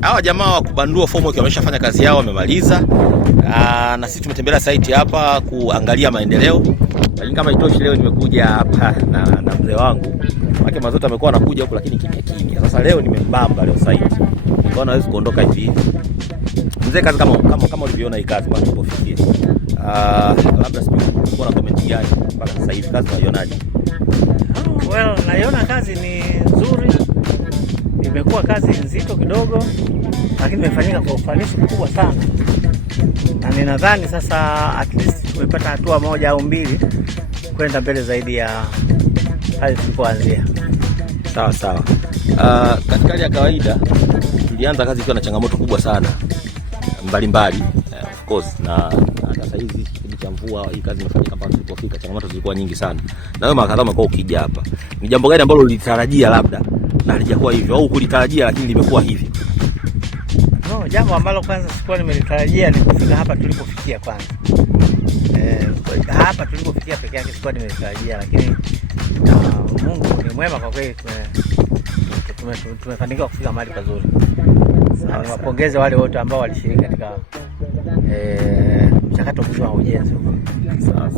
Hawa jamaa wa kubandua fomu wameshafanya kazi yao, wamemaliza. Na sisi tumetembelea site hapa kuangalia maendeleo. Lakini kama itoshi, leo nimekuja hapa na mzee wangu. Wake mazote amekuwa anakuja huko lakini kimya. Sasa leo nimembamba leo site. Nikaona hawezi kuondoka hivi. Mzee, kazi kama ulivyoona hii kazi bado tupofikia. Labda sipiki na comment gani mpaka sasa hivi kazi unaionaje? Well, naiona kazi ni nzuri. Imekuwa kazi nzito kidogo, lakini imefanyika kwa ufanisi mkubwa sana. Na ninadhani sasa at least tumepata hatua moja au mbili kwenda mbele zaidi ya hali tulipoanzia. Sawa. Katika hali ya kawaida tulianza kazi ikiwa na changamoto kubwa sana mbalimbali, of course, na sasa hizi kipindi cha mvua hii kazi imefanyika mpaka tulipofika, changamoto zilikuwa nyingi sana. Na wewe makadhaa umekuwa ukija hapa, ni jambo gani ambalo ulitarajia labda na halijakuwa hivyo, au kulitarajia lakini limekuwa hivi? No, jambo ambalo kwanza sikuwa nimelitarajia ni kufika hapa tulipofikia kwanza. Hapa tulipofikia peke yake sikuwa nimelitarajia, lakini Mungu ni mwema kwa kweli. Tumefanikiwa kufika mahali pazuri. Na niwapongeze wale wote ambao walishiriki katika mchakato mzima wa ujenzi. Sawa.